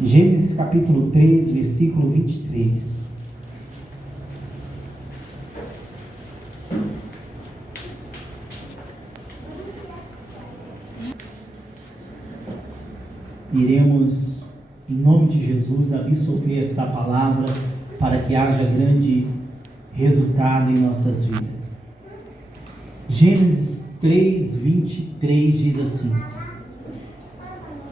Gênesis capítulo 3, versículo 23. Iremos, em nome de Jesus, absorver esta palavra para que haja grande resultado em nossas vidas. Gênesis 3, 23 diz assim: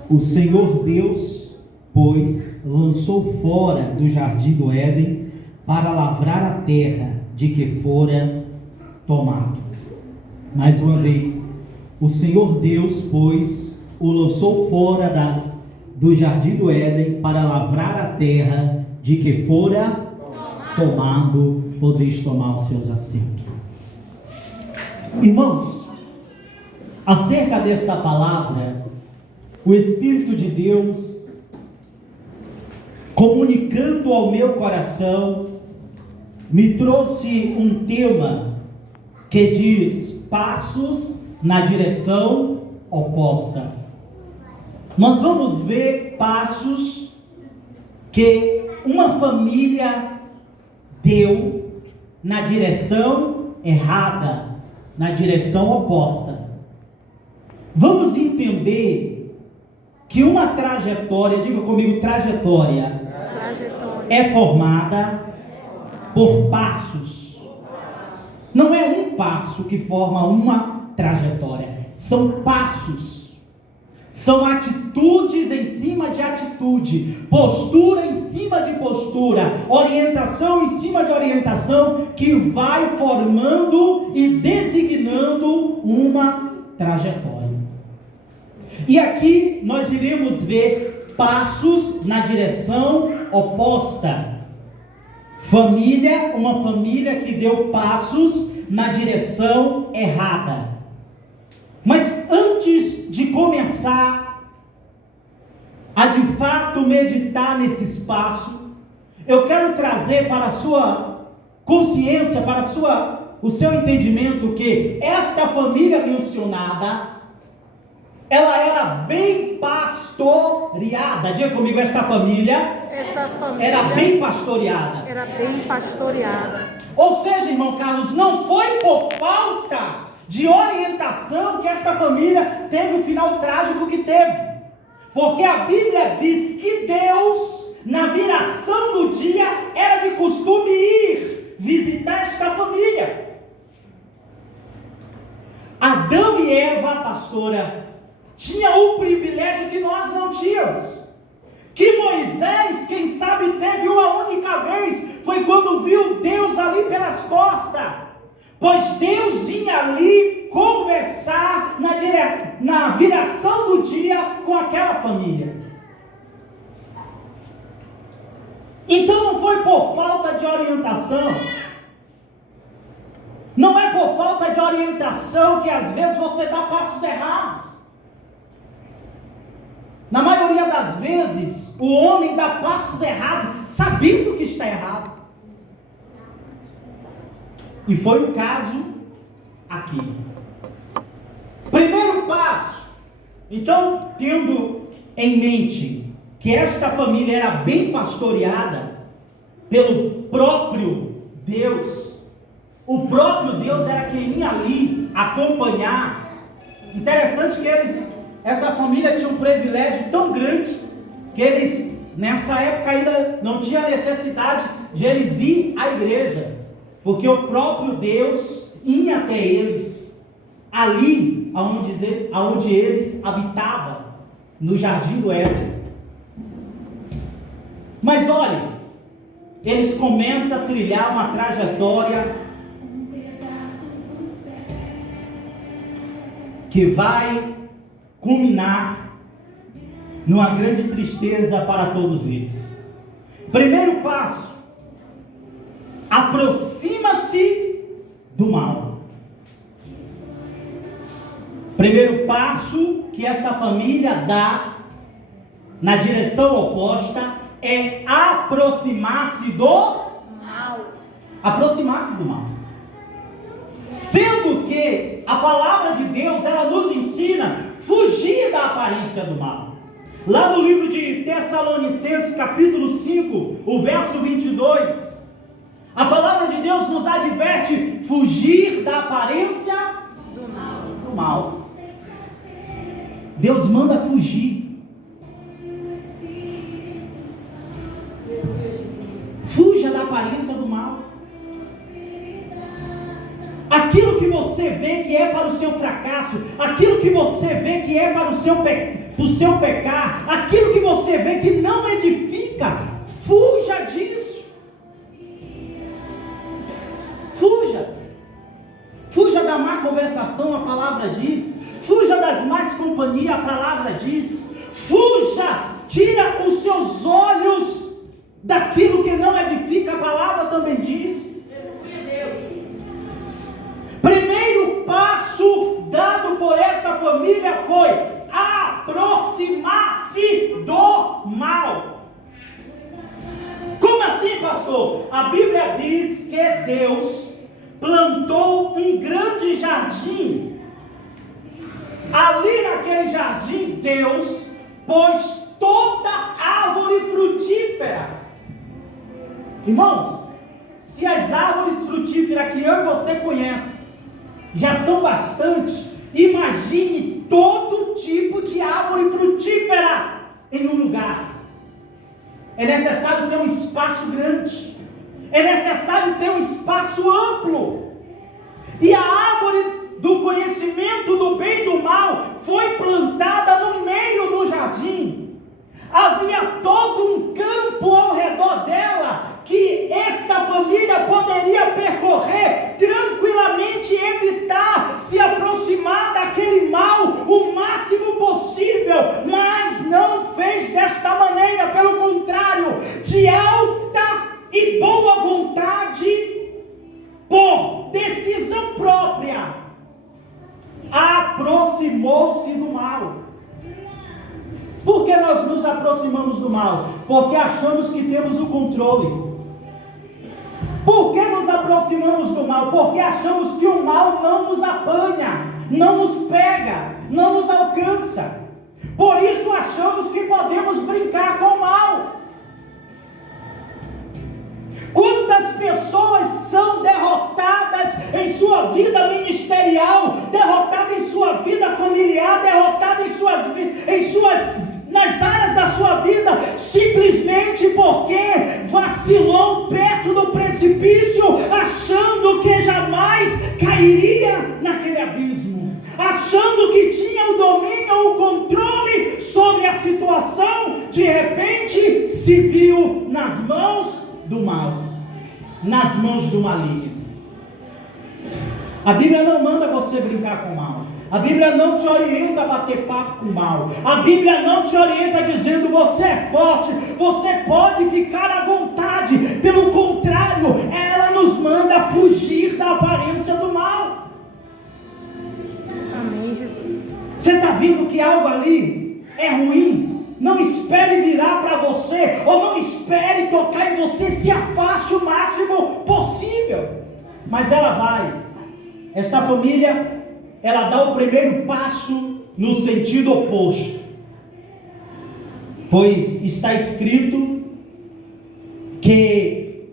O Senhor Deus, pois, lançou fora do jardim do Éden para lavrar a terra de que fora tomado. Mais uma vez, o Senhor Deus, pois, o lançou fora do jardim do Éden para lavrar a terra de que fora tomado. Podeis tomar os seus assentos. Irmãos, acerca desta palavra, o Espírito de Deus comunicando ao meu coração me trouxe um tema que diz passos na direção oposta. Nós vamos ver passos que uma família deu na direção errada, na direção oposta. Vamos entender que uma trajetória, diga comigo, trajetória é formada por passos. Não é um passo que forma uma trajetória, são passos. São atitudes em cima de atitude, postura em cima de postura, orientação em cima de orientação, que vai formando e designando uma trajetória. E aqui nós iremos ver passos na direção oposta. Família, uma família que deu passos na direção errada. Mas antes de começar a de fato meditar nesse espaço, eu quero trazer para a sua consciência, para o seu entendimento, que esta família mencionada, ela era bem pastoreada. Diga comigo, esta família era bem pastoreada. Era bem pastoreada. Ou seja, irmão Carlos, não foi por falta de orientação que esta família teve o final trágico que teve. Porque a Bíblia diz que Deus, na viração do dia, era de costume ir visitar esta família. Adão e Eva, pastora, tinham o privilégio que nós não tínhamos. Que Moisés, quem sabe, teve uma única vez, foi quando viu Deus ali pelas costas. Pois Deus vinha ali conversar na viração do dia com aquela família. Então não foi por falta de orientação. Não é por falta de orientação que às vezes você dá passos errados. Na maioria das vezes, o homem dá passos errados, sabendo que está errado. E foi o caso aqui. Primeiro passo. Então, tendo em mente que esta família era bem pastoreada pelo próprio Deus, o próprio Deus era quem ia ali acompanhar. Interessante que essa família tinha um privilégio tão grande, que eles, nessa época, ainda não tinha necessidade de eles ir à igreja. Porque o próprio Deus ia até eles, ali onde eles habitavam, no jardim do Éden. Mas olha, eles começam a trilhar uma trajetória que vai culminar numa grande tristeza para todos eles. Primeiro passo: aproxima-se do mal. Primeiro passo que esta família dá na direção oposta é aproximar-se do mal. Aproximar-se do mal. Sendo que a palavra de Deus, ela nos ensina fugir da aparência do mal. Lá no livro de Tessalonicenses, capítulo 5, o verso 22, a palavra de Deus nos adverte: fugir da aparência do mal. Deus manda fugir. Fuja da aparência do mal. Aquilo que você vê que é para o seu fracasso, aquilo que você vê que é para o seu pecar, aquilo que você vê que não edifica, fuja disso. Fuja da má conversação, a palavra diz. Fuja das más companhias, a palavra diz. Fuja, tira os seus olhos daquilo que não edifica, a palavra também diz. Primeiro passo dado por esta família foi aproximar-se do mal. Como assim, pastor? A Bíblia diz que Deus plantou um grande jardim. Ali naquele jardim, Deus pôs toda árvore frutífera. Irmãos, se as árvores frutíferas que eu e você conhecem já são bastante, imagine todo tipo de árvore frutífera em um lugar. É necessário ter um espaço grande, é necessário ter um espaço amplo. E a árvore do conhecimento do bem e do mal foi plantada no meio do jardim. Havia todo um campo ao redor dela, que esta família poderia percorrer tranquilamente, evitar se aproximar daquele mal o máximo possível, mas não fez desta maneira. Pelo contrário, de alta e boa vontade, por decisão própria, aproximou-se do mal. Por que nós nos aproximamos do mal? Porque achamos que temos o controle. Por que nos aproximamos do mal? Porque achamos que o mal não nos apanha, não nos pega, não nos alcança. Por isso achamos que podemos brincar com o mal. Quantas pessoas são derrotadas em sua vida ministerial, derrotadas em sua vida familiar, derrotadas nas áreas da sua vida, simplesmente porque vacilou perto do precipício, achando que jamais cairia naquele abismo, achando que tinha o domínio, o controle sobre a situação. De repente se viu nas mãos do mal, nas mãos do maligno. A Bíblia não manda você brincar com o mal. A Bíblia não te orienta a bater papo com o mal. A Bíblia não te orienta dizendo: você é forte, você pode ficar à vontade. Pelo contrário, ela nos manda fugir da aparência do mal. Amém, Jesus. Você está vendo que algo ali é ruim? Não espere virar para você, ou não espere tocar em você. Se afaste o máximo possível. Mas ela vai. Esta família, ela dá o primeiro passo no sentido oposto. Pois está escrito que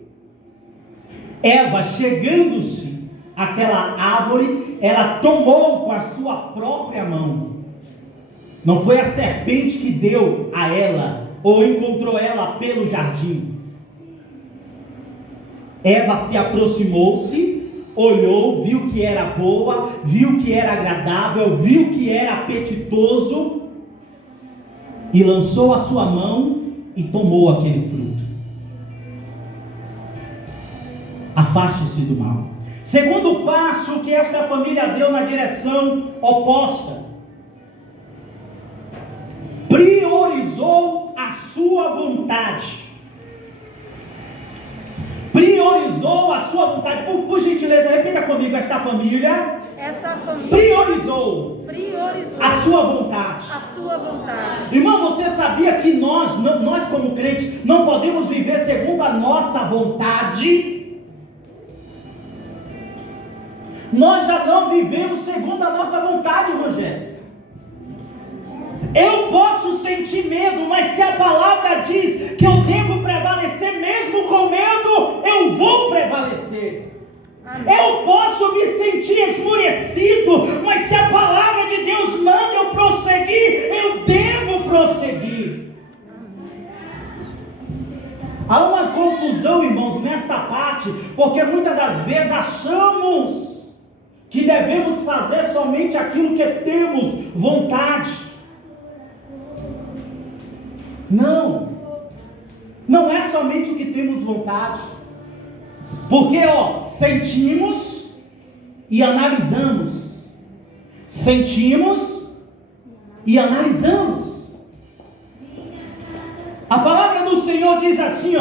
Eva, chegando-se àquela árvore, ela tomou com a sua própria mão. Não foi a serpente que deu a ela, ou encontrou ela pelo jardim. Eva se aproximou-se, olhou, viu que era boa, viu que era agradável, viu que era apetitoso, e lançou a sua mão e tomou aquele fruto. Afaste-se do mal. Segundo passo que esta família deu na direção oposta: priorizou a sua vontade. Priorizou a sua vontade. Por gentileza, repita comigo: esta família priorizou a sua vontade. A sua vontade. Irmão, você sabia que nós como crentes não podemos viver segundo a nossa vontade? Nós já não vivemos segundo a nossa vontade, irmã Jéssica. Eu posso sentir sentir medo, mas se a palavra diz que eu devo prevalecer mesmo com medo, eu vou prevalecer. Eu posso me sentir esmurecido, mas se a palavra de Deus manda eu prosseguir, eu devo prosseguir. Há uma confusão, irmãos, nessa parte, porque muitas das vezes achamos que devemos fazer somente aquilo que temos vontade. Não é somente o que temos vontade. Porque, sentimos e analisamos. Sentimos e analisamos. A palavra do Senhor diz assim,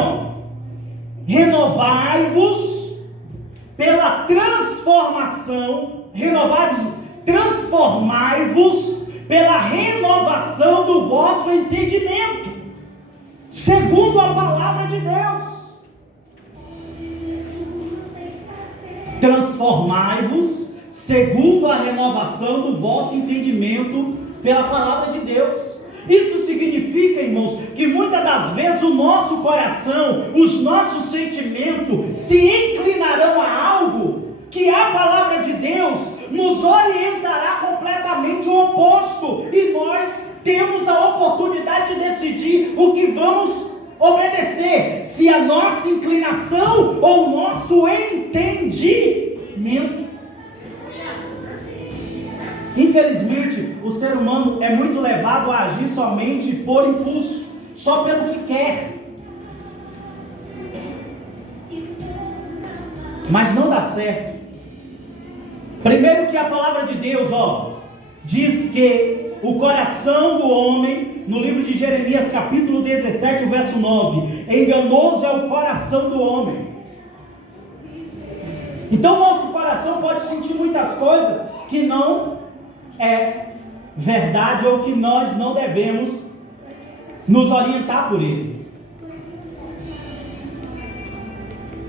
renovai-vos pela transformação, transformai-vos pela renovação do vosso entendimento, segundo a palavra de Deus. Transformai-vos segundo a renovação do vosso entendimento pela palavra de Deus. Isso significa, irmãos, que muitas das vezes o nosso coração, os nossos sentimentos se inclinarão a algo que a palavra de Deus nos orientará completamente o oposto, e nós temos a oportunidade de decidir o que vamos obedecer, se a nossa inclinação ou o nosso entendimento. Infelizmente, o ser humano é muito levado a agir somente por impulso, só pelo que quer. Mas não dá certo. Primeiro que a palavra de Deus, diz que o coração do homem, no livro de Jeremias capítulo 17, verso 9, enganoso é o coração do homem. Então nosso coração pode sentir muitas coisas que não é verdade, ou que nós não devemos nos orientar por ele.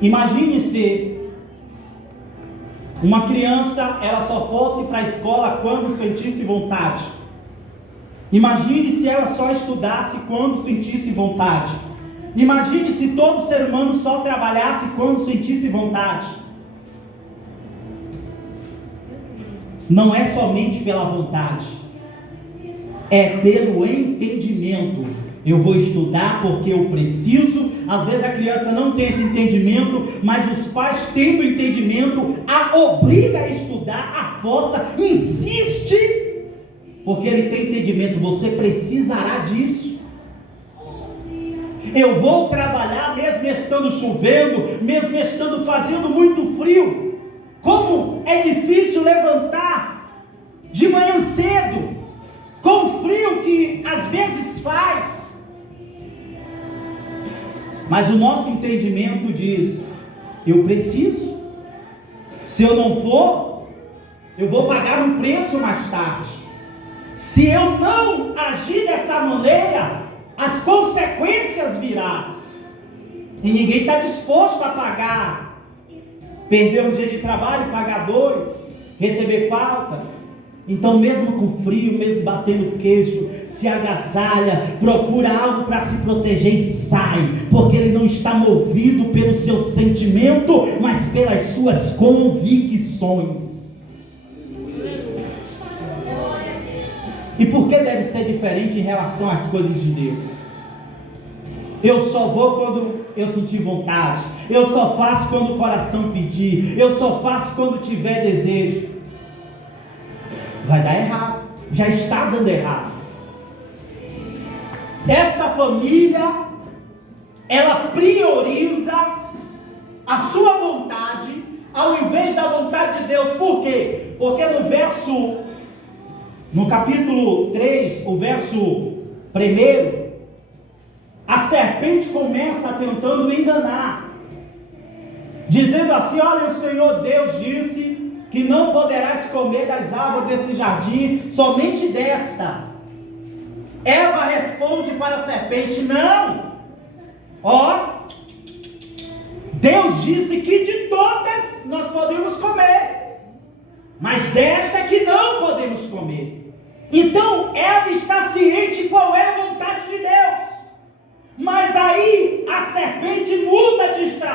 Imagine se uma criança, ela só fosse para a escola quando sentisse vontade. Imagine se ela só estudasse quando sentisse vontade. Imagine se todo ser humano só trabalhasse quando sentisse vontade. Não é somente pela vontade, é pelo entendimento. Eu vou estudar porque eu preciso. Às vezes a criança não tem esse entendimento, mas os pais, tendo o entendimento, a obriga a estudar, a força, insiste, porque ele tem entendimento. Você precisará disso. Eu vou trabalhar mesmo estando chovendo, mesmo estando fazendo muito frio. Como é difícil levantar de manhã cedo, com o frio que às vezes faz. Mas o nosso entendimento diz: eu preciso. Se eu não for, eu vou pagar um preço mais tarde. Se eu não agir dessa maneira, as consequências virão. E ninguém está disposto a pagar. Perder um dia de trabalho, pagar 2, receber falta. Então mesmo com frio, mesmo batendo queixo, se agasalha, procura algo para se proteger e sai, porque ele não está movido pelo seu sentimento, mas pelas suas convicções. E por que deve ser diferente em relação às coisas de Deus? Eu só vou quando eu sentir vontade. Eu só faço quando o coração pedir. Eu só faço quando tiver desejo. Vai dar errado. Já está dando errado. Esta família, ela prioriza a sua vontade ao invés da vontade de Deus. Por quê? Porque no capítulo 3, o verso 1, a serpente começa tentando enganar, dizendo assim: olha, o Senhor Deus disse que não poderás comer das árvores desse jardim, somente desta. Eva responde para a serpente: não, Deus disse que de todas nós podemos comer, mas desta que não podemos comer. Então Eva está ciente qual é a vontade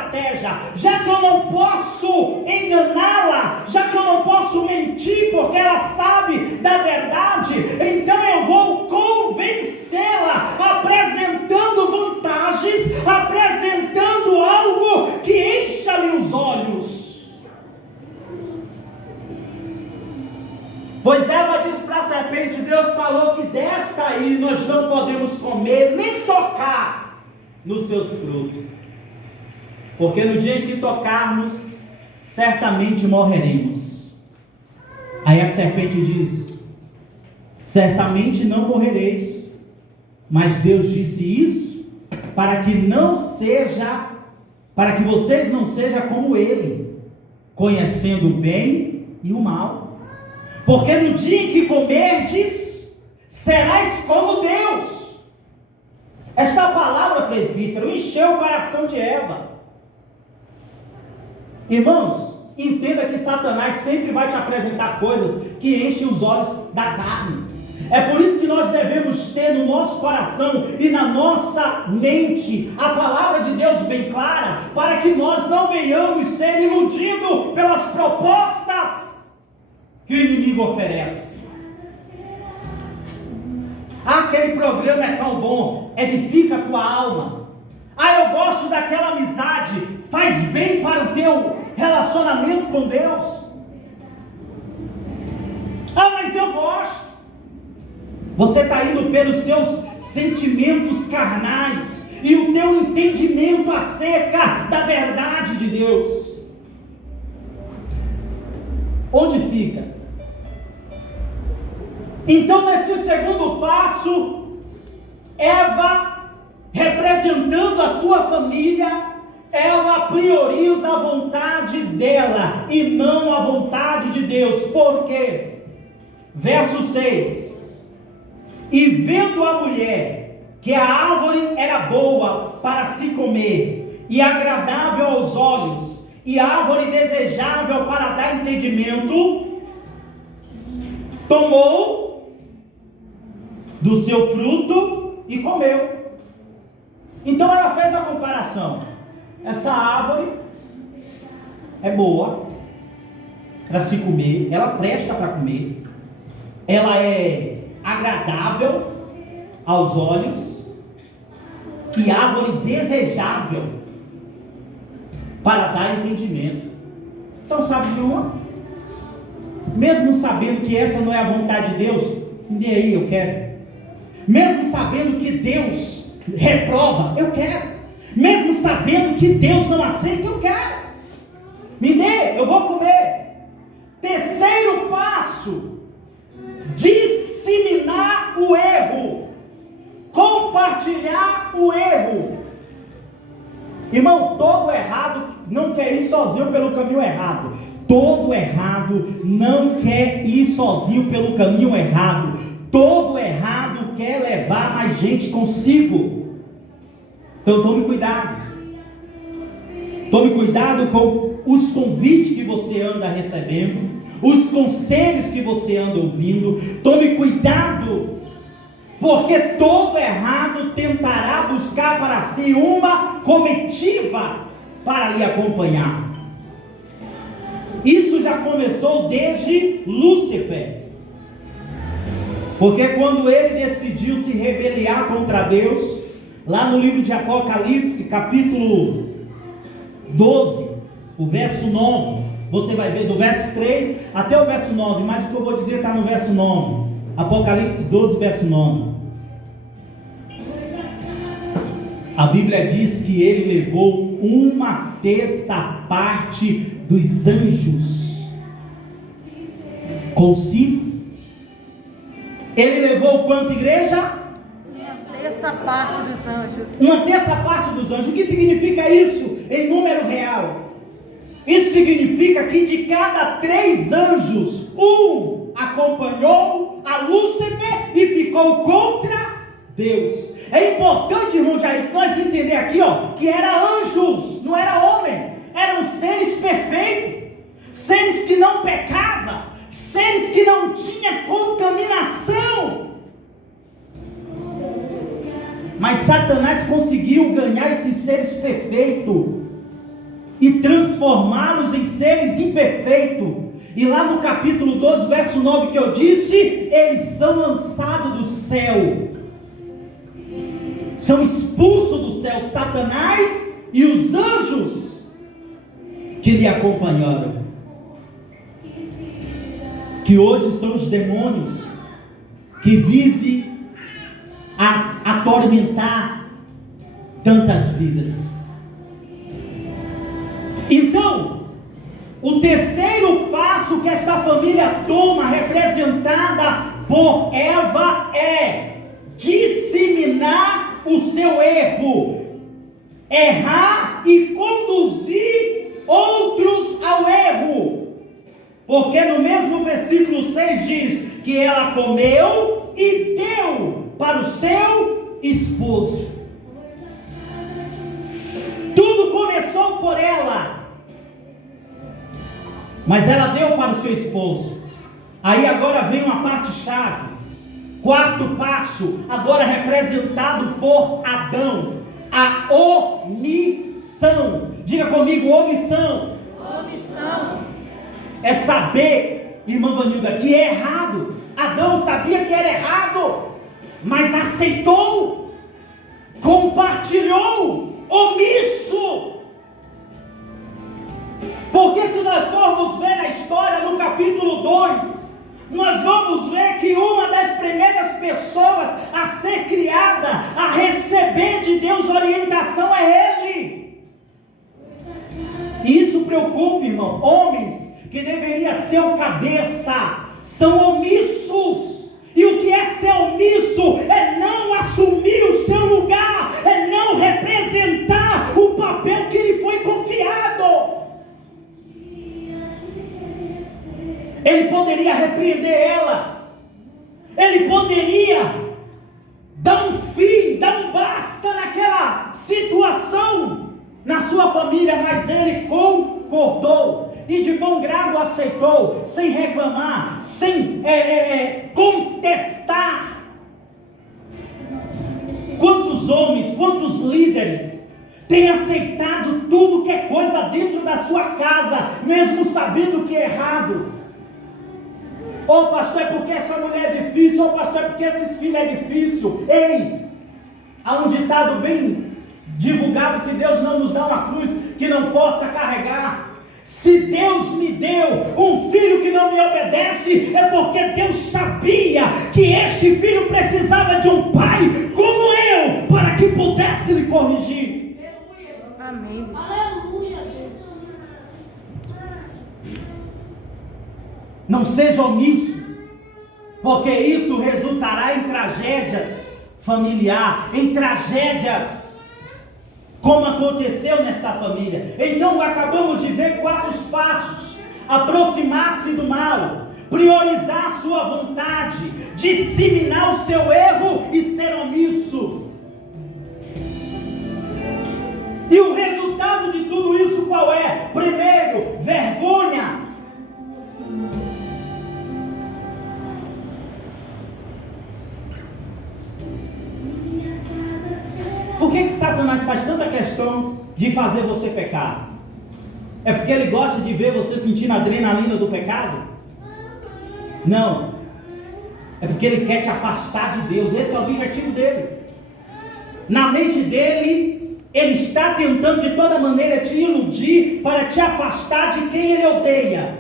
estratégia, já que eu não posso enganá-la, já que eu não posso mentir porque ela sabe da verdade, então eu vou convencê-la, apresentando vantagens, apresentando algo que encha-lhe os olhos. Pois Eva disse para a serpente: Deus falou que desta aí nós não podemos comer, nem tocar nos seus frutos, porque no dia em que tocarmos, certamente morreremos. Aí a serpente diz: certamente não morrereis. Mas Deus disse isso para que vocês não sejam como ele, conhecendo o bem e o mal. Porque no dia em que comerdes, serás como Deus. Esta palavra, presbítero, encheu o coração de Eva. Irmãos, entenda que Satanás sempre vai te apresentar coisas que enchem os olhos da carne. É por isso que nós devemos ter no nosso coração e na nossa mente a palavra de Deus bem clara, para que nós não venhamos ser iludidos pelas propostas que o inimigo oferece. Aquele programa é tão bom, edifica a tua alma. Eu gosto daquela amizade, faz bem para o teu relacionamento com Deus. Mas eu gosto. Você está indo pelos seus sentimentos carnais e o teu entendimento acerca da verdade de Deus. Onde fica? Então, nesse segundo passo, Eva, representando a sua família, ela prioriza a vontade dela e não a vontade de Deus. Por quê? Verso 6: e vendo a mulher que a árvore era boa para se comer, e agradável aos olhos, e árvore desejável para dar entendimento, tomou do seu fruto e comeu. Então ela fez a comparação: essa árvore é boa para se comer, ela presta para comer, ela é agradável aos olhos e árvore desejável para dar entendimento. Então, sabe de uma? Mesmo sabendo que essa não é a vontade de Deus, me dê aí, eu quero. Mesmo sabendo que Deus reprova, eu quero. Mesmo sabendo que Deus não aceita, eu quero. Me dê, eu vou comer. Terceiro passo: disseminar o erro, compartilhar o erro. Irmão, todo errado não quer ir sozinho pelo caminho errado. Todo errado não quer ir sozinho pelo caminho errado. Todo errado quer levar mais gente consigo. Então tome cuidado. Tome cuidado com os convites que você anda recebendo, os conselhos que você anda ouvindo. Tome cuidado, porque todo errado tentará buscar para si uma comitiva para lhe acompanhar. Isso já começou desde Lúcifer, porque quando ele decidiu se rebeliar contra Deus, lá no livro de Apocalipse, capítulo 12, o verso 9, você vai ver do verso 3 até o verso 9, mas o que eu vou dizer está no verso 9, Apocalipse 12, verso 9. A Bíblia diz que ele levou 1/3 dos anjos consigo. Ele levou quanto, igreja? 1/3 dos anjos. 1/3 dos anjos. O que significa isso em número real? Isso significa que de cada 3 anjos, um acompanhou a Lúcifer e ficou contra Deus. É importante, irmão Jair, nós entender aqui, que era anjos, não era homem. Eram seres perfeitos, seres que não pecavam, seres que não tinham contaminação. Mas Satanás conseguiu ganhar esses seres perfeitos e transformá-los em seres imperfeitos. E lá no capítulo 12, verso 9 que eu disse, eles são lançados do céu, são expulsos do céu, Satanás e os anjos que lhe acompanharam, que hoje são os demônios que vivem a atormentar tantas vidas. Então, o terceiro passo que esta família toma, representada por Eva, é disseminar o seu erro, errar e conduzir outros ao erro. Porque no mesmo versículo 6 diz que ela comeu e deu para o seu esposo. Tudo começou por ela, mas ela deu para o seu esposo. Aí agora vem uma parte chave. Quarto passo, agora representado por Adão, a omissão. Diga comigo, omissão. Omissão. É saber, irmã Vanilda, que é errado. Adão sabia que era errado, mas aceitou, compartilhou, omisso. Porque se nós formos ver na história, no capítulo 2, nós vamos ver que uma das primeiras pessoas a ser criada, a receber de Deus orientação é ele. E isso preocupa, irmão. Homens que deveria ser o cabeça, são omissos. E o que é ser omisso? É não assumir o seu lugar, é não representar o papel que lhe foi confiado. Ele poderia repreender ela, ele poderia dar um fim, dar um basta naquela situação, na sua família, mas ele concordou. E de bom grado aceitou, sem reclamar, sem contestar. Quantos homens, quantos líderes têm aceitado tudo que é coisa dentro da sua casa, mesmo sabendo que é errado? Ô pastor, é porque essa mulher é difícil, ô pastor, é porque esses filhos é difícil. Ei, há um ditado bem divulgado que Deus não nos dá uma cruz que não possa carregar. Se Deus me deu um filho que não me obedece, é porque Deus sabia que este filho precisava de um pai como eu, para que pudesse lhe corrigir. Amém. Aleluia. Não seja omisso, porque isso resultará em tragédias familiares, em tragédias, como aconteceu nesta família. Então acabamos de ver 4 passos: aproximar-se do mal, priorizar a sua vontade, disseminar o seu erro e ser omisso. E o resultado de tudo isso qual é? Primeiro, vergonha. Por que Satanás faz tanta questão de fazer você pecar? É porque ele gosta de ver você sentindo a adrenalina do pecado? Não. É porque ele quer te afastar de Deus. Esse é o objetivo dele. Na mente dele, ele está tentando de toda maneira te iludir para te afastar de quem ele odeia.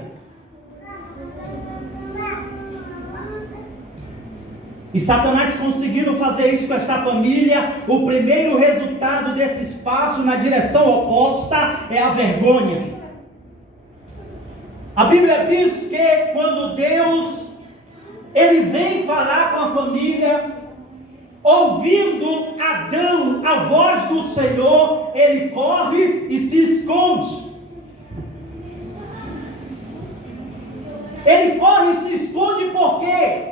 E Satanás conseguindo fazer isso com esta família, o primeiro resultado desse espaço na direção oposta é a vergonha. A Bíblia diz que quando Deus, ele vem falar com a família, ouvindo Adão, a voz do Senhor, ele corre e se esconde. Ele corre e se esconde por quê?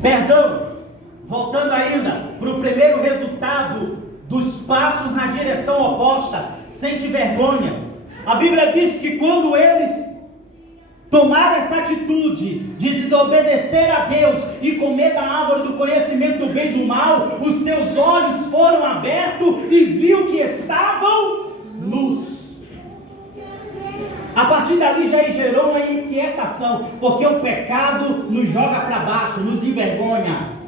Perdão, voltando ainda para o primeiro resultado dos passos na direção oposta, sente vergonha. A Bíblia diz que quando eles tomaram essa atitude de desobedecer a Deus e comer da árvore do conhecimento do bem e do mal, os seus olhos foram abertos e viu que estavam nus. A partir dali já gerou uma inquietação, porque o pecado nos joga para baixo, nos envergonha.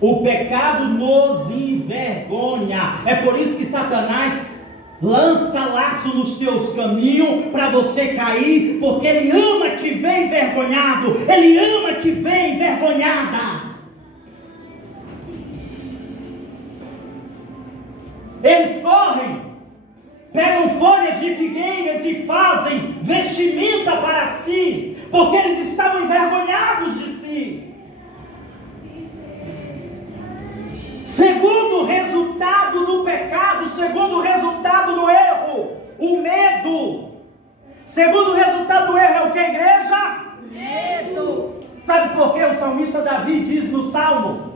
O pecado nos envergonha. É por isso que Satanás lança laço nos teus caminhos para você cair, porque ele ama te ver envergonhado, ele ama te ver envergonhada. Eles correm, pegam folhas de figueiras e fazem vestimenta para si, porque eles estavam envergonhados de si. Segundo resultado do pecado, segundo resultado do erro, o medo. Segundo resultado do erro é o que, igreja? Medo. Sabe por que o salmista Davi diz no Salmo: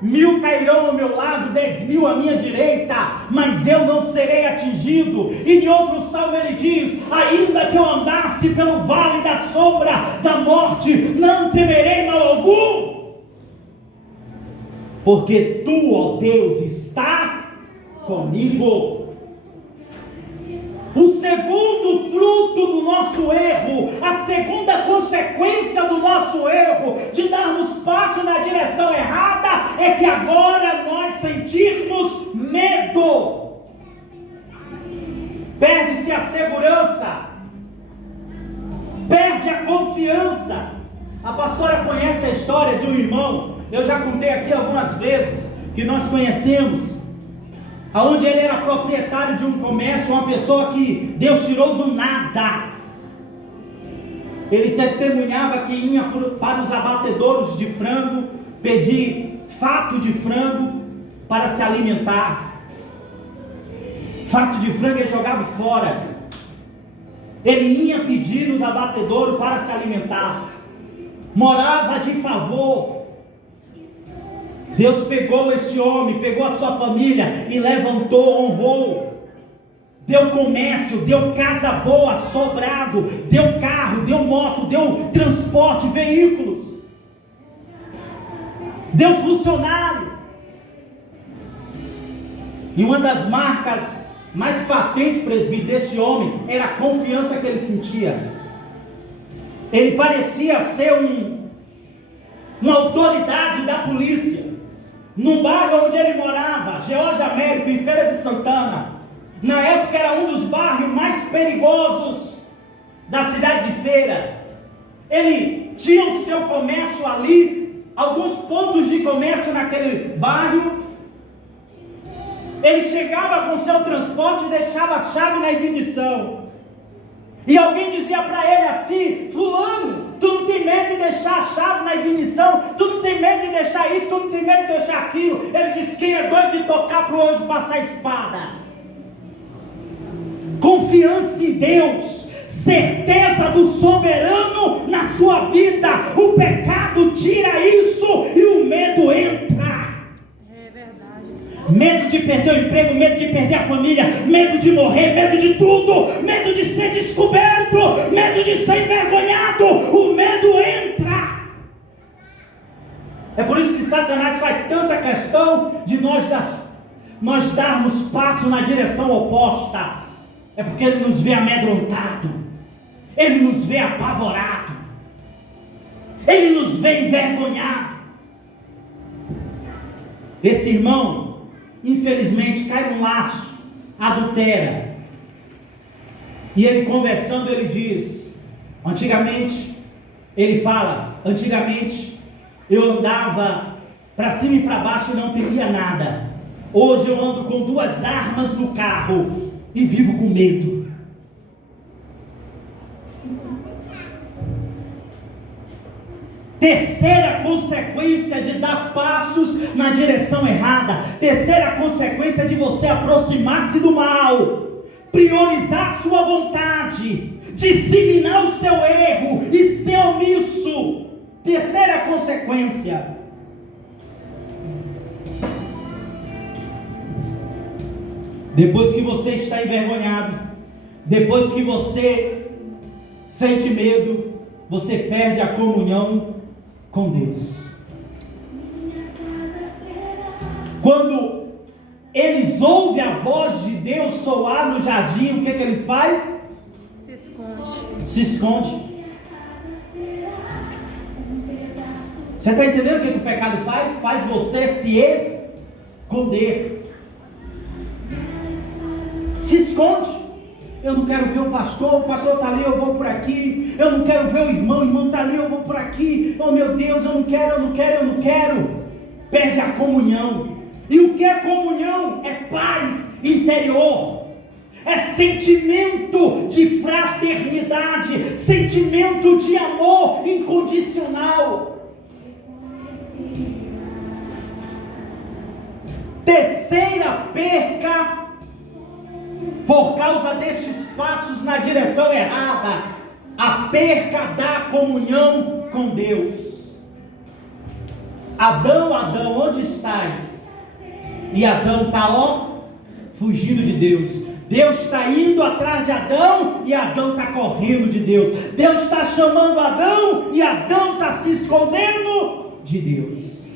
1000 cairão ao meu lado, 10.000 à minha direita, mas eu não serei atingido. E em outro salmo ele diz: ainda que eu andasse pelo vale da sombra da morte, não temerei mal algum, porque tu, ó Deus, está comigo. O segundo fruto do nosso erro, a segunda consequência do nosso erro, de darmos passo na direção errada, é que agora nós sentirmos medo. Perde-se a segurança, perde a confiança. A pastora conhece a história de um irmão, eu já contei aqui algumas vezes, que nós conhecemos, onde ele era proprietário de um comércio, uma pessoa que Deus tirou do nada. Ele testemunhava que ia para os abatedouros de frango, pedir fato de frango para se alimentar. Fato de frango ele jogava fora. Ele ia pedir nos abatedouros para se alimentar. Morava de favor. Deus pegou este homem, pegou a sua família e levantou, honrou, deu comércio, deu casa boa, sobrado, deu carro, deu moto, deu transporte, veículos, deu funcionário. E uma das marcas mais patentes, presbítero, deste homem era a confiança que ele sentia. Ele parecia ser uma autoridade da polícia. No bairro onde ele morava, George Américo, em Feira de Santana, na época era um dos bairros mais perigosos da cidade de Feira. Ele tinha o seu comércio ali, alguns pontos de comércio naquele bairro. Ele chegava com seu transporte e deixava a chave na ignição. E alguém dizia para ele assim: fulano, tu não tem medo de deixar a chave na ignição, tu não tem medo de deixar isso, tu não tem medo de deixar aquilo. Ele disse: quem é doido de tocar para o anjo passar a espada? Confiança em Deus, certeza do soberano na sua vida. O pecado tira isso e o medo entra. Medo de perder o emprego, medo de perder a família, medo de morrer, medo de tudo, medo de ser descoberto, medo de ser envergonhado. O medo entra. É por isso que Satanás faz tanta questão de nós darmos passo na direção oposta. É porque ele nos vê amedrontado, ele nos vê apavorado, ele nos vê envergonhado. Esse irmão, infelizmente, cai num laço, adultera. E ele conversando, ele diz: antigamente, ele fala, antigamente eu andava para cima e para baixo e não temia nada. Hoje eu ando com 2 armas no carro e vivo com medo. Terceira consequência de dar passos na direção errada. Terceira consequência de você aproximar-se do mal, priorizar sua vontade, disseminar o seu erro e ser omisso. Terceira consequência. Depois que você está envergonhado, depois que você sente medo, você perde a comunhão com Deus. Quando eles ouvem a voz de Deus soar no jardim, o que eles fazem? Se esconde. Se esconde. Você está entendendo o que o pecado faz? Faz você se esconder. Se esconde. Eu não quero ver o pastor está ali, eu vou por aqui. Eu não quero ver o irmão está ali, eu vou por aqui. Oh meu Deus, eu não quero. Perde a comunhão. E o que é comunhão? É paz interior. É sentimento de fraternidade, sentimento de amor incondicional. Terceira perca por causa destes passos na direção errada, a perca da comunhão com Deus. Adão, onde estás? E Adão está fugindo de Deus. Deus está indo atrás de Adão e Adão está correndo de Deus. Deus está chamando Adão e Adão está se escondendo de Deus.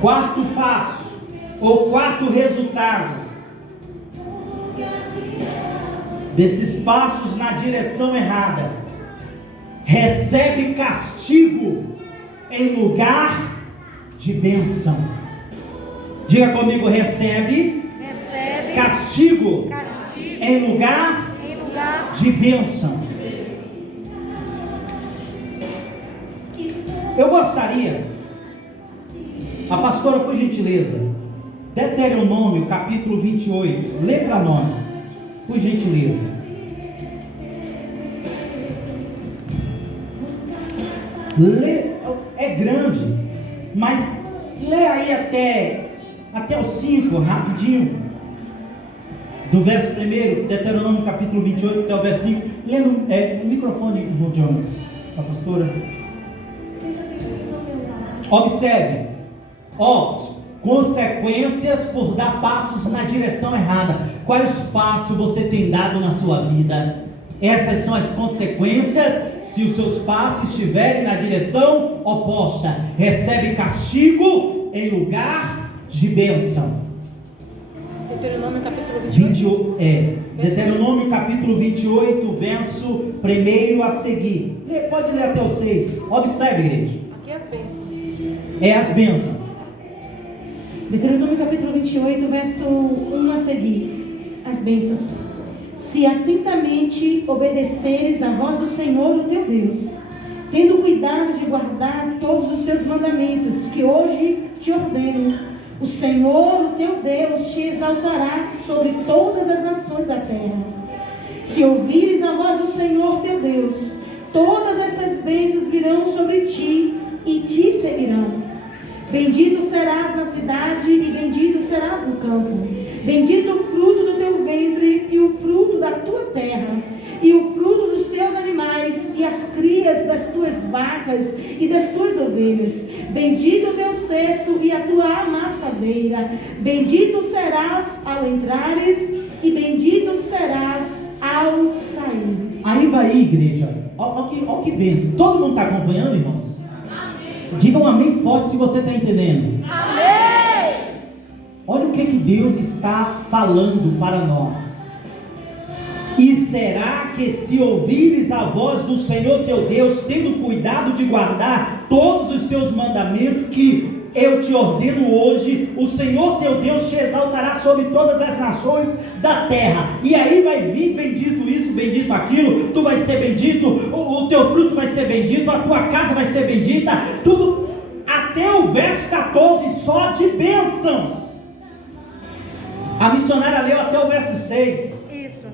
Quarto passo, ou quarto resultado desses passos na direção errada: recebe castigo em lugar de bênção. Diga comigo: recebe castigo em lugar de bênção. Eu gostaria, a pastora, por gentileza, Deuteronômio capítulo 28, lê para nós, por gentileza. Lê, é grande, mas lê aí até o 5, rapidinho. Do verso 1, Deuteronômio capítulo 28, até o verso 5. Lê no microfone, irmão Jones, a pastora. Observe, consequências por dar passos na direção errada. Quais passos você tem dado na sua vida? Essas são as consequências se os seus passos estiverem na direção oposta. Recebe castigo em lugar de bênção. Deuteronômio capítulo 28. Deuteronômio capítulo 28, verso 1 a seguir. Pode ler até o 6. Observe, igreja. Aqui as bênçãos. As bênçãos. Deuteronômio capítulo 28, verso 1 a seguir. As bênçãos. Se atentamente obedeceres à voz do Senhor, o teu Deus, tendo cuidado de guardar todos os seus mandamentos, que hoje te ordeno, o Senhor, o teu Deus, te exaltará sobre todas as nações da terra. Se ouvires a voz do Senhor, teu Deus, todas estas bênçãos virão sobre ti e te seguirão. Bendito serás na cidade e bendito serás no campo. Bendito o fruto do teu ventre e o fruto da tua terra, e o fruto dos teus animais, e as crias das tuas vacas e das tuas ovelhas. Bendito o teu cesto e a tua amassadeira. Bendito serás ao entrares e bendito serás ao saíres. Aí vai, igreja. Olha que bênção. Todo mundo está acompanhando, irmãos? Amém. Diga um amém forte se você está entendendo. Amém. Olha o que Deus está falando para nós. E será que se ouvires a voz do Senhor teu Deus, tendo cuidado de guardar todos os seus mandamentos que eu te ordeno hoje, o Senhor teu Deus te exaltará sobre todas as nações da terra. E aí vai vir bendito isso, bendito aquilo, tu vai ser bendito, o teu fruto vai ser bendito, a tua casa vai ser bendita, tudo, até o verso 14 só de bênção. A missionária leu até o verso 6. Isso.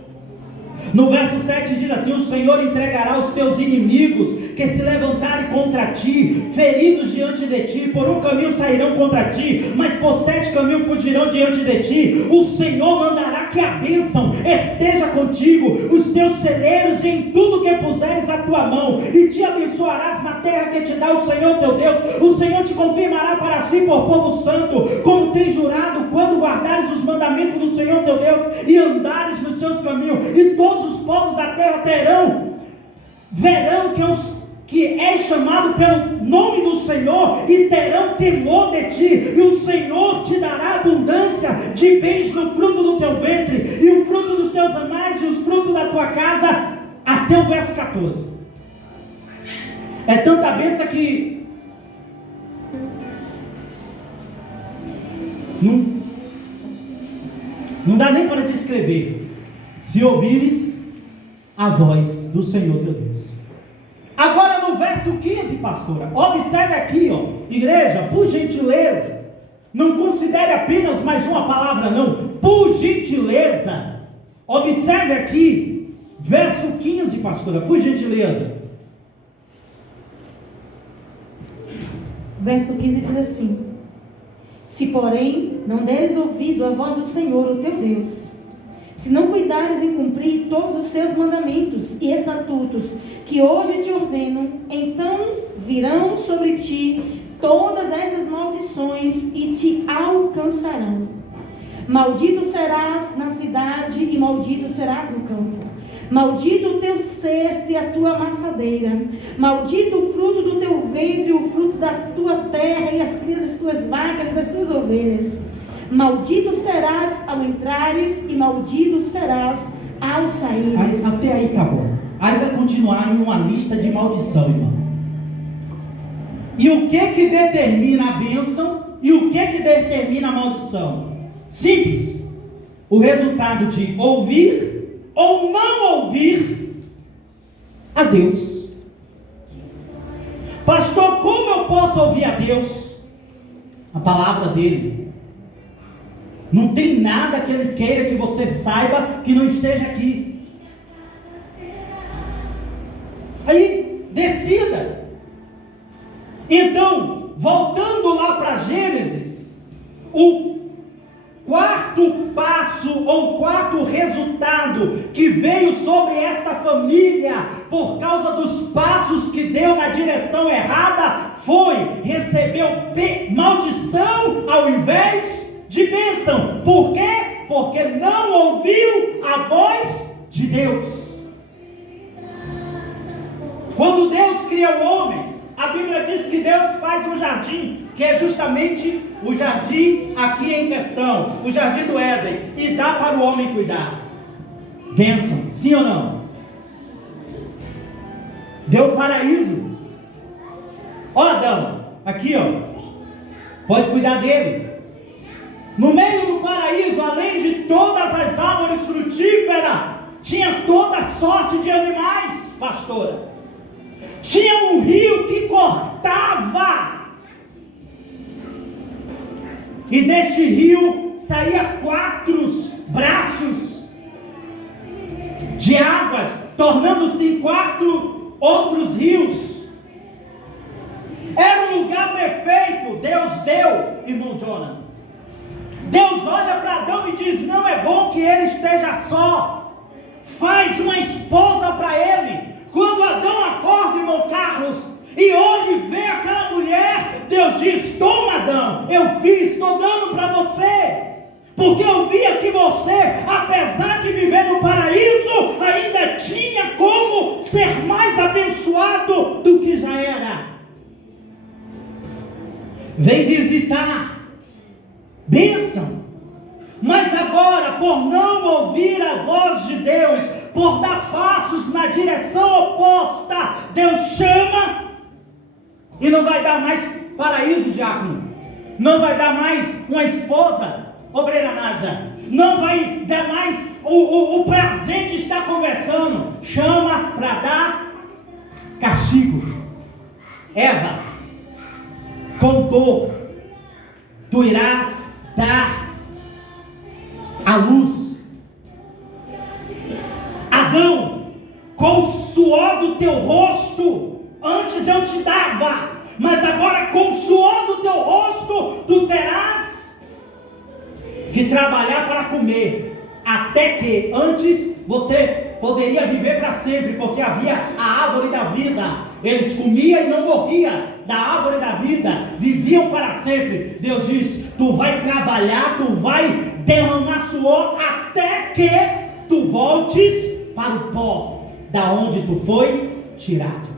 No verso 7 diz assim: o Senhor entregará os teus inimigos que se levantarem contra ti, feridos diante de ti. Por um caminho sairão contra ti, mas por 7 caminhos fugirão diante de ti. O Senhor mandará que a bênção esteja contigo, os teus celeiros em tudo que puseres a tua mão, e te abençoarás na terra que te dá o Senhor teu Deus. O Senhor te confirmará para si por povo santo, como tem jurado, quando guardares os mandamentos do Senhor teu Deus e andares nos seus caminhos. E todos os povos da terra verão que és chamado pelo nome do Senhor e terão temor de ti, e o Senhor te dará abundância de bens no fruto do teu ventre, e o fruto dos teus animais, e os frutos da tua casa, até o verso 14. É tanta bênção que não dá nem para descrever, se ouvires a voz do Senhor teu Deus. Agora no verso 15, pastora, observe aqui, igreja, por gentileza, não considere apenas mais uma palavra, não, por gentileza, observe aqui, verso 15, pastora, por gentileza. Verso 15 diz assim: se porém não deres ouvido à voz do Senhor, o teu Deus, se não cuidares em cumprir todos os seus mandamentos e estatutos que hoje te ordeno, então virão sobre ti todas essas maldições e te alcançarão. Maldito serás na cidade e maldito serás no campo. Maldito o teu cesto e a tua amassadeira. Maldito o fruto do teu ventre, o fruto da tua terra e as crias das tuas vacas e das tuas ovelhas. Maldito serás ao entrares e maldito serás ao saíres. Até aí tá bom. Aí vai continuar em uma lista de maldição, irmão. E o que determina a bênção e o que determina a maldição? Simples. O resultado de ouvir ou não ouvir a Deus. Pastor, como eu posso ouvir a Deus? A palavra dele. Não tem nada que ele queira que você saiba que não esteja aqui. Aí, decida. Então, voltando lá para Gênesis, o quarto passo ou quarto resultado que veio sobre esta família por causa dos passos que deu na direção errada foi receber maldição ao invés de bênção. Por quê? Porque não ouviu a voz de Deus. Quando Deus cria o homem, a Bíblia diz que Deus faz um jardim, que é justamente o jardim aqui em questão, o jardim do Éden, e dá para o homem cuidar. Bênção, sim ou não? Deu paraíso. Ó Adão, aqui pode cuidar dele. No meio do paraíso, além de todas as árvores frutíferas, tinha toda sorte de animais, pastora. Tinha um rio que cortava, e deste rio saía 4 braços de águas, tornando-se em 4 outros rios. Era um lugar perfeito. Deus deu, irmão Jonas. Deus olha para Adão e diz: não é bom que ele esteja só, faz uma esposa para ele. Quando Adão acorda, irmão Carlos, e olha e vê aquela mulher, Deus diz: toma Adão, eu fiz, estou dando para você, porque eu via que você, apesar de viver no paraíso, ainda tinha como ser mais abençoado do que já era. Vem visitar, bênção. Mas agora, por não ouvir a voz de Deus, por dar passos na direção oposta, Deus chama e não vai dar mais paraíso, diácono. Não vai dar mais uma esposa, obreira Nádia. Não vai dar mais o prazer de estar conversando. Chama para dar castigo. Eva, com dor, tu irás dar a luz. Adão, com o suor do teu rosto, antes eu te dava, mas agora com o suor do teu rosto, tu terás que trabalhar para comer, até que antes você poderia viver para sempre, porque havia a árvore da vida, eles comiam e não morriam da árvore da vida, viviam para sempre. Deus diz: tu vai trabalhar, tu vai derramar suor até que tu voltes para o pó, da onde tu foi tirado.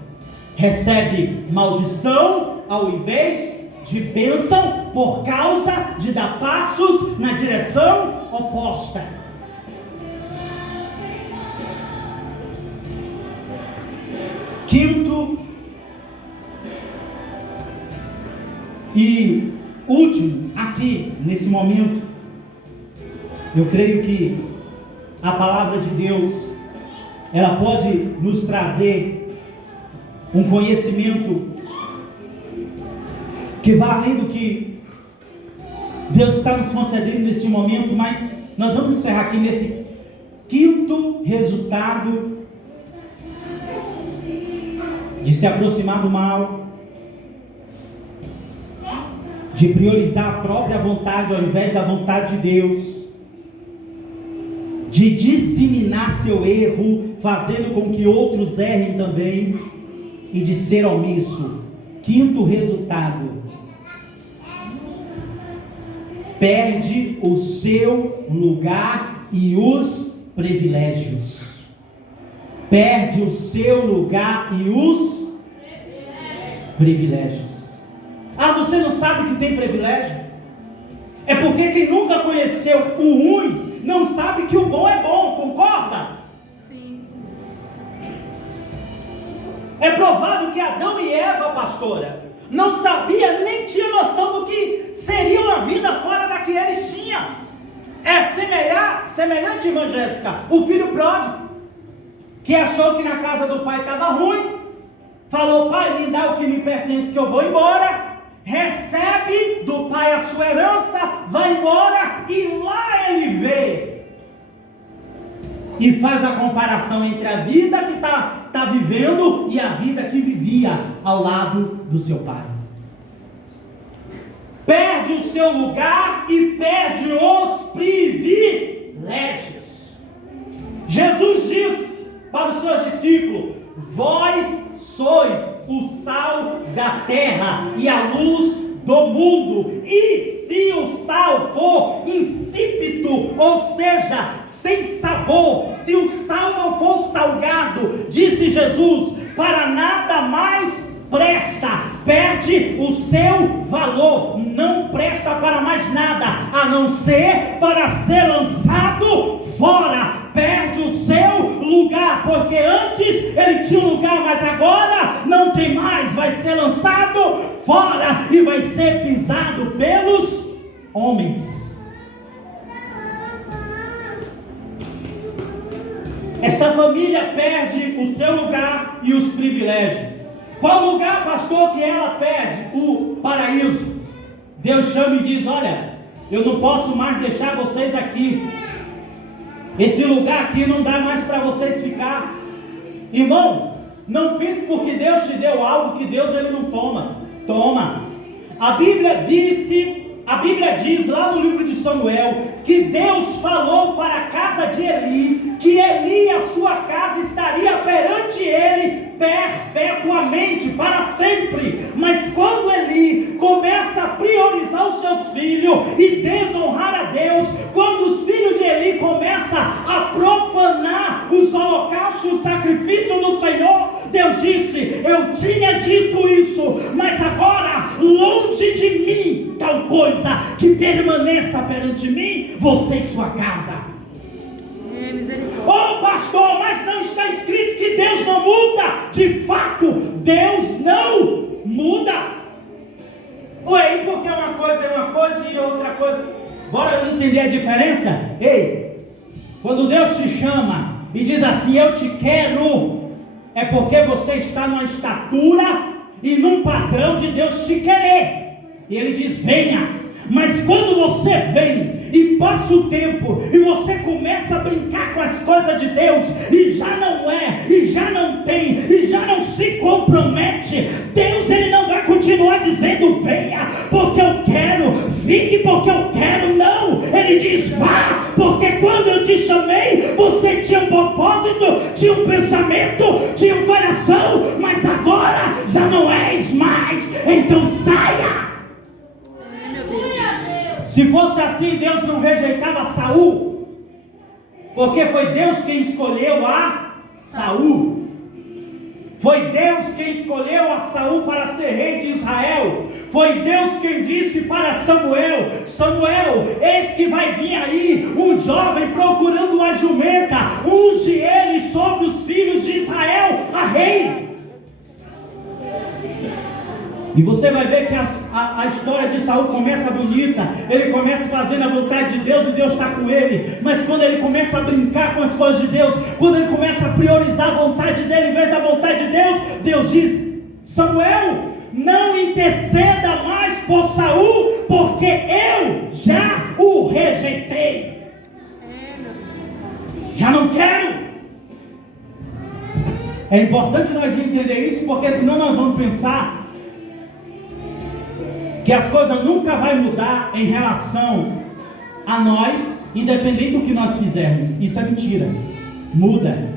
Recebe maldição ao invés de bênção, por causa de dar passos na direção oposta. Quinto e último aqui nesse momento, eu creio que a palavra de Deus, ela pode nos trazer um conhecimento que vai além do que Deus está nos concedendo nesse momento, mas nós vamos encerrar aqui nesse quinto resultado de se aproximar do mal, de priorizar a própria vontade ao invés da vontade de Deus, de disseminar seu erro, fazendo com que outros errem também, e de ser omisso. Quinto resultado: perde o seu lugar e os privilégios. Perde o seu lugar e os privilégios. Ah, você não sabe que tem privilégio? É porque quem nunca conheceu o ruim não sabe que o bom é bom, concorda? Sim. É provável que Adão e Eva, pastora, não sabia nem tinha noção do que seria uma vida fora da que eles tinham. É semelhante, irmã Jéssica, o filho pródigo, que achou que na casa do pai estava ruim, falou: pai, me dá o que me pertence que eu vou embora. Recebe do pai a sua herança, vai embora, e lá ele vê e faz a comparação entre a vida que está vivendo e a vida que vivia ao lado do seu pai. Perde o seu lugar e perde os privilégios. Jesus diz para os seus discípulos: vós sois o sal da terra e a luz do mundo. E se o sal for insípido, ou seja, sem sabor, se o sal não for salgado, disse Jesus, para nada mais presta, perde o seu valor, não presta para mais nada, a não ser para ser lançado fora. Perde o seu lugar, porque antes ele tinha um lugar, mas agora não tem mais, vai ser lançado fora e vai ser pisado pelos homens. Essa família perde o seu lugar e os privilégios. Qual lugar, pastor, que ela perde? O paraíso. Deus chama e diz: olha, eu não posso mais deixar vocês aqui. Esse lugar aqui não dá mais para vocês ficar. Irmão, não pense porque Deus te deu algo que Deus ele não toma. Toma. A Bíblia diz lá no livro de Samuel que Deus falou para a casa de Eli que Eli e a sua casa estaria perante ele perpetuamente, para sempre. Mas quando Eli começa a priorizar os seus filhos e desonrar a Deus, quando os filhos de Eli começam a profanar os holocaustos, o sacrifício do Senhor, Deus disse: eu tinha dito isso, mas agora longe de mim tal coisa, que permaneça perante mim você e sua casa. Oh pastor, mas não está escrito que Deus não muda? De fato, Deus não muda. Ué, porque uma coisa é uma coisa e outra coisa. Bora entender a diferença? Ei, quando Deus te chama e diz assim: eu te quero, é porque você está numa estatura e num padrão de Deus te querer. E Ele diz: venha. Mas quando você vem e passa o tempo e você começa a brincar com as coisas de Deus e já não é, e já não tem, e já não se compromete, Deus ele não vai continuar dizendo: venha porque eu quero, fique porque eu quero. Não, Ele ele diz: vá, porque quando eu te chamei, você tinha um propósito, tinha um pensamento, tinha um coração, mas agora já não és mais, então saia. Se fosse assim, Deus não rejeitava Saul, porque foi Deus quem escolheu a Saul. Foi Deus quem escolheu a Saul para ser rei de Israel. Foi Deus quem disse para Samuel: Samuel, eis que vai vir aí um jovem procurando uma jumenta, unge ele sobre os filhos de Israel a rei. E você vai ver que a história de Saul começa bonita. Ele começa fazendo a vontade de Deus e Deus está com ele. Mas quando ele começa a brincar com as coisas de Deus, quando ele começa a priorizar a vontade dele em vez da vontade de Deus, Deus diz: Samuel, não interceda mais por Saul, porque eu já o rejeitei. Já não quero. É importante nós entender isso, porque senão nós vamos pensar que as coisas nunca vão mudar em relação a nós, independente do que nós fizermos. Isso é mentira. Muda.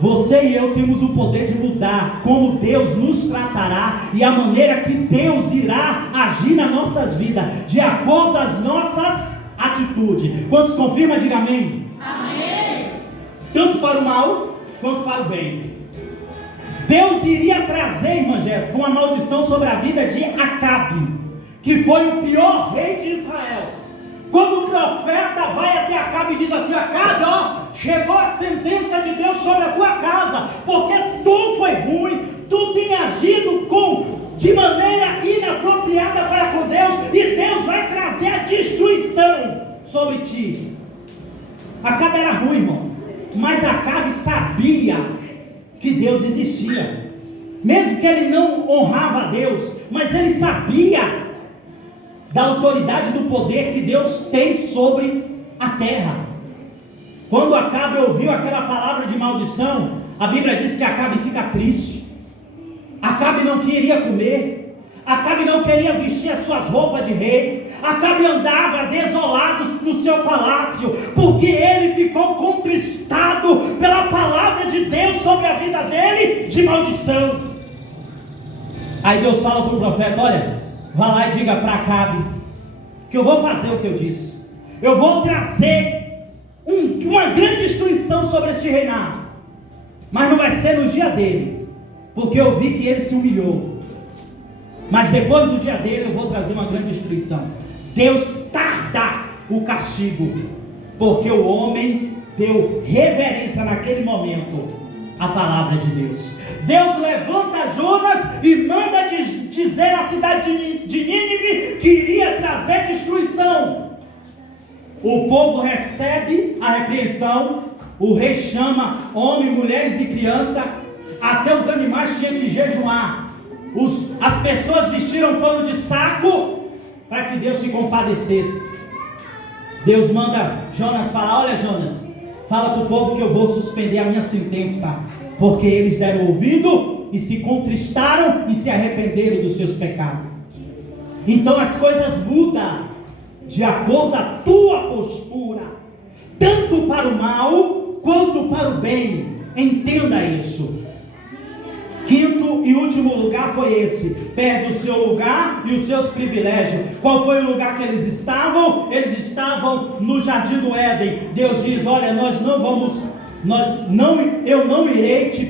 Você e eu temos o poder de mudar como Deus nos tratará e a maneira que Deus irá agir nas nossas vidas, de acordo com as nossas atitudes. Quantos confirmam? Diga amém. Amém. Tanto para o mal quanto para o bem. Deus iria trazer, irmã Jéssica, uma maldição sobre a vida de Acabe, que foi o pior rei de Israel. Quando o profeta vai até Acabe e diz assim: Acabe, ó, chegou a sentença de Deus sobre a tua casa, porque tu foi ruim, tu tem agido de maneira inapropriada para com Deus, e Deus vai trazer a destruição sobre ti. Acabe era ruim, irmão, mas Acabe sabia que Deus existia, mesmo que ele não honrava a Deus, mas ele sabia da autoridade, do poder que Deus tem sobre a terra. Quando Acabe ouviu aquela palavra de maldição, a Bíblia diz que Acabe fica triste. Acabe não queria comer, Acabe não queria vestir as suas roupas de rei, Acabe andava desolado no seu palácio, porque ele ficou contristado pela palavra de Deus sobre a vida dele de maldição. Aí Deus fala para o profeta: olha, vá lá e diga para Acabe que eu vou fazer o que eu disse. Eu vou trazer uma grande destruição sobre este reinado, mas não vai ser no dia dele, porque eu vi que ele se humilhou. Mas depois do dia dele eu vou trazer uma grande destruição. Deus tarda o castigo, porque o homem deu reverência naquele momento à palavra de Deus. Deus levanta Jonas e manda dizer à cidade de Nínive que iria trazer destruição. O povo recebe a repreensão, o rei chama homens, mulheres e crianças, até os animais tinham que jejuar. As pessoas vestiram pano de saco para que Deus se compadecesse. Deus manda Jonas falar: olha, Jonas, fala para o povo que eu vou suspender a minha sentença, porque eles deram ouvido e se contristaram e se arrependeram dos seus pecados. Então as coisas mudam de acordo com a tua postura, tanto para o mal quanto para o bem. Entenda isso. Quinto e último lugar foi esse: perde o seu lugar e os seus privilégios. Qual foi o lugar que eles estavam? Eles estavam no jardim do Éden. Deus diz: olha, eu não irei te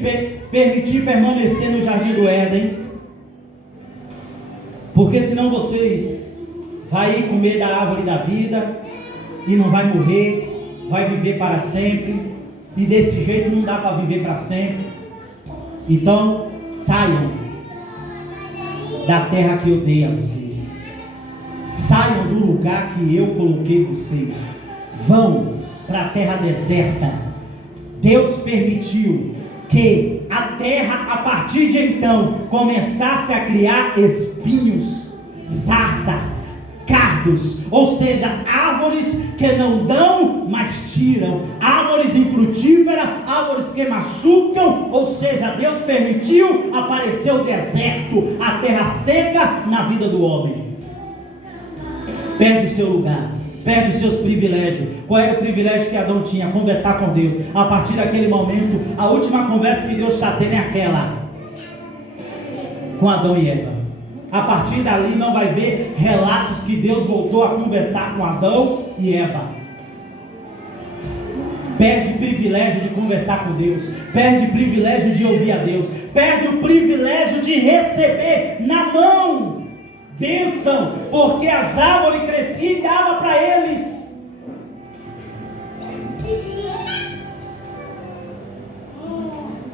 permitir permanecer no jardim do Éden, porque senão vocês vão ir comer da árvore da vida e não vai morrer, vai viver para sempre, e desse jeito não dá para viver para sempre. Então saiam da terra que eu dei a vocês, saiam do lugar que eu coloquei vocês, vão para a terra deserta. Deus permitiu que a terra, a partir de então, começasse a criar espinhos, zarzas, cardos, ou seja, árvores que não dão, mas tiram, árvores infrutíferas, árvores que machucam. Ou seja, Deus permitiu aparecer o deserto, a terra seca na vida do homem. Perde o seu lugar perde os seus privilégios. Qual era o privilégio que Adão tinha? Conversar com Deus. A partir daquele momento, a última conversa que Deus está tendo é aquela com Adão e Eva. A partir dali não vai ver relatos que Deus voltou a conversar com Adão e Eva. Perde o privilégio de conversar com Deus, perde o privilégio de ouvir a Deus, perde o privilégio de receber na mão bênção, porque as árvores cresciam e dava para eles.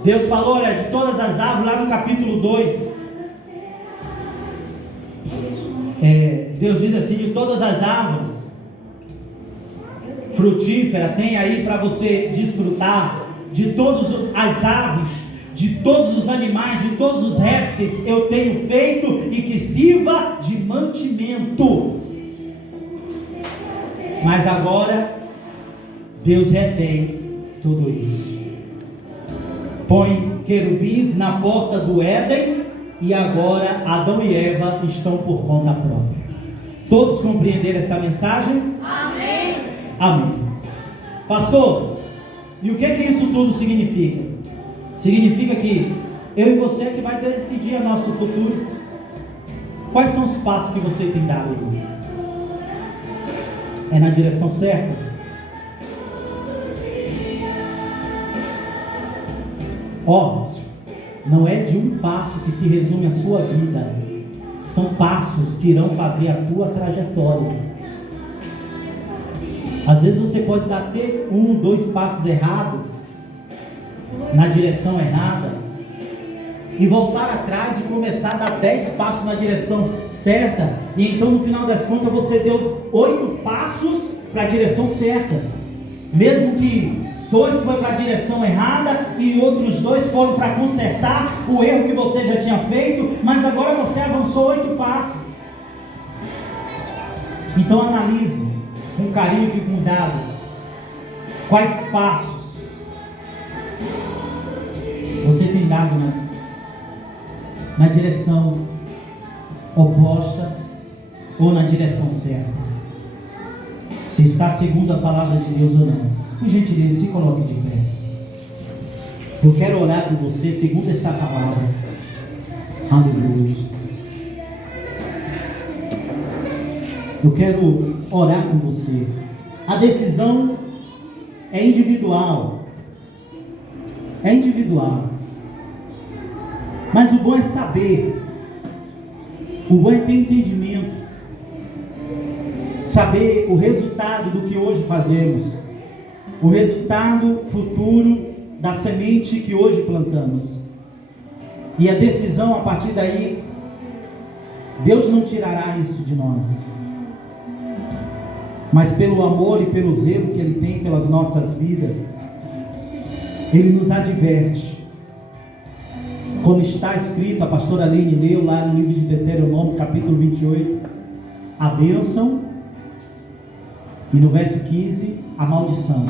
Deus falou, olha, de todas as árvores, lá no capítulo 2, Deus diz assim, de todas as árvores frutífera, tem aí para você desfrutar, de todas as aves, de todos os animais, de todos os répteis, eu tenho feito e que sirva de mantimento. Mas agora, Deus retém tudo isso. Põe querubins na porta do Éden, e agora Adão e Eva estão por conta própria. Todos compreenderam essa mensagem? Amém. Amém. Pastor, e o que isso tudo significa? Significa que eu e você que vai decidir o nosso futuro. Quais são os passos que você tem dado? É na direção certa? Ó, não é de um passo que se resume a sua vida. São passos que irão fazer a tua trajetória. Às vezes você pode dar até 1, 2 passos errados, na direção errada, e voltar atrás e começar a dar 10 passos na direção certa, e então no final das contas você deu 8 passos para a direção certa, mesmo que 2 foi para a direção errada e outros 2 foram para consertar o erro que você já tinha feito, mas agora você avançou 8 passos. Então analise com carinho e cuidado quais passos você tem dado na direção oposta ou na direção certa, se está segundo a palavra de Deus ou não. Por gentileza, se coloque de pé. Eu quero orar por você segundo esta palavra. Aleluia, Jesus. Eu quero orar com você. A decisão é individual. É individual. Mas o bom é saber. O bom é ter entendimento. Saber o resultado do que hoje fazemos. O resultado futuro da semente que hoje plantamos. E a decisão a partir daí, Deus não tirará isso de nós. Mas pelo amor e pelo zelo que Ele tem pelas nossas vidas, Ele nos adverte. Como está escrito, a pastora Aline leu lá no livro de Deuteronômio, capítulo 28, a bênção, e no verso 15, a maldição.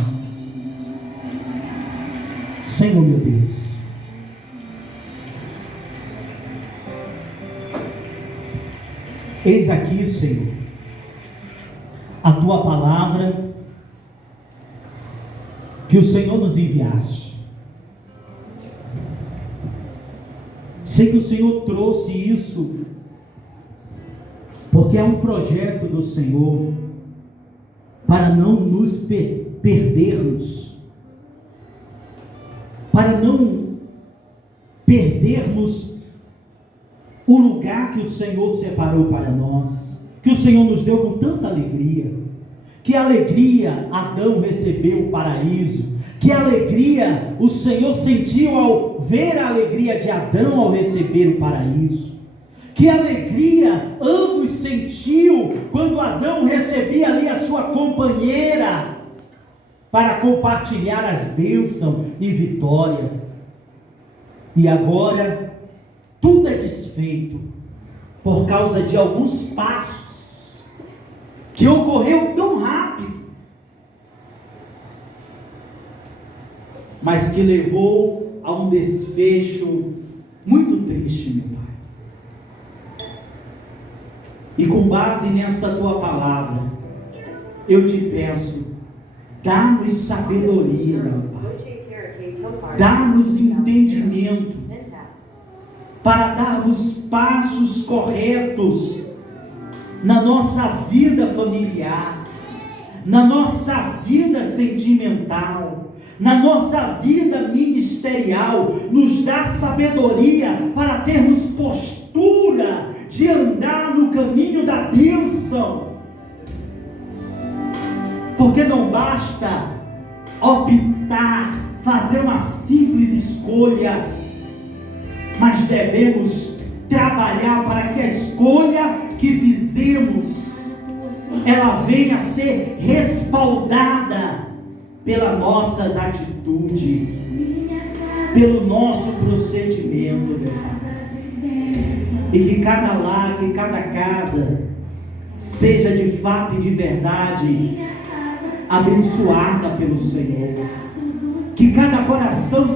Senhor meu Deus, eis aqui, Senhor, a Tua palavra que o Senhor nos enviaste. Sei que o Senhor trouxe isso porque é um projeto do Senhor para não nos perdermos, para não perdermos o lugar que o Senhor separou para nós, que o Senhor nos deu com tanta alegria. Que alegria Adão recebeu o paraíso, que alegria o Senhor sentiu ao ver a alegria de Adão ao receber o paraíso. Que alegria ambos sentiu quando Adão recebia ali a sua companheira para compartilhar as bênçãos e vitória. E agora tudo é desfeito por causa de alguns passos que ocorreu tão rápido, mas que levou a um desfecho muito triste, meu Pai. E com base nesta Tua palavra, eu te peço, dá-nos sabedoria, meu Pai. Dá-nos entendimento para darmos passos corretos na nossa vida familiar, na nossa vida sentimental, na nossa vida ministerial. Nos dá sabedoria para termos postura de andar no caminho da bênção, porque não basta optar, fazer uma simples escolha, mas devemos trabalhar para que a escolha que fizemos, ela venha a ser respaldada pelas nossas atitudes, pelo nosso procedimento, meu Pai. E que cada lar, que cada casa seja de fato e de verdade abençoada pelo Senhor. Que cada coração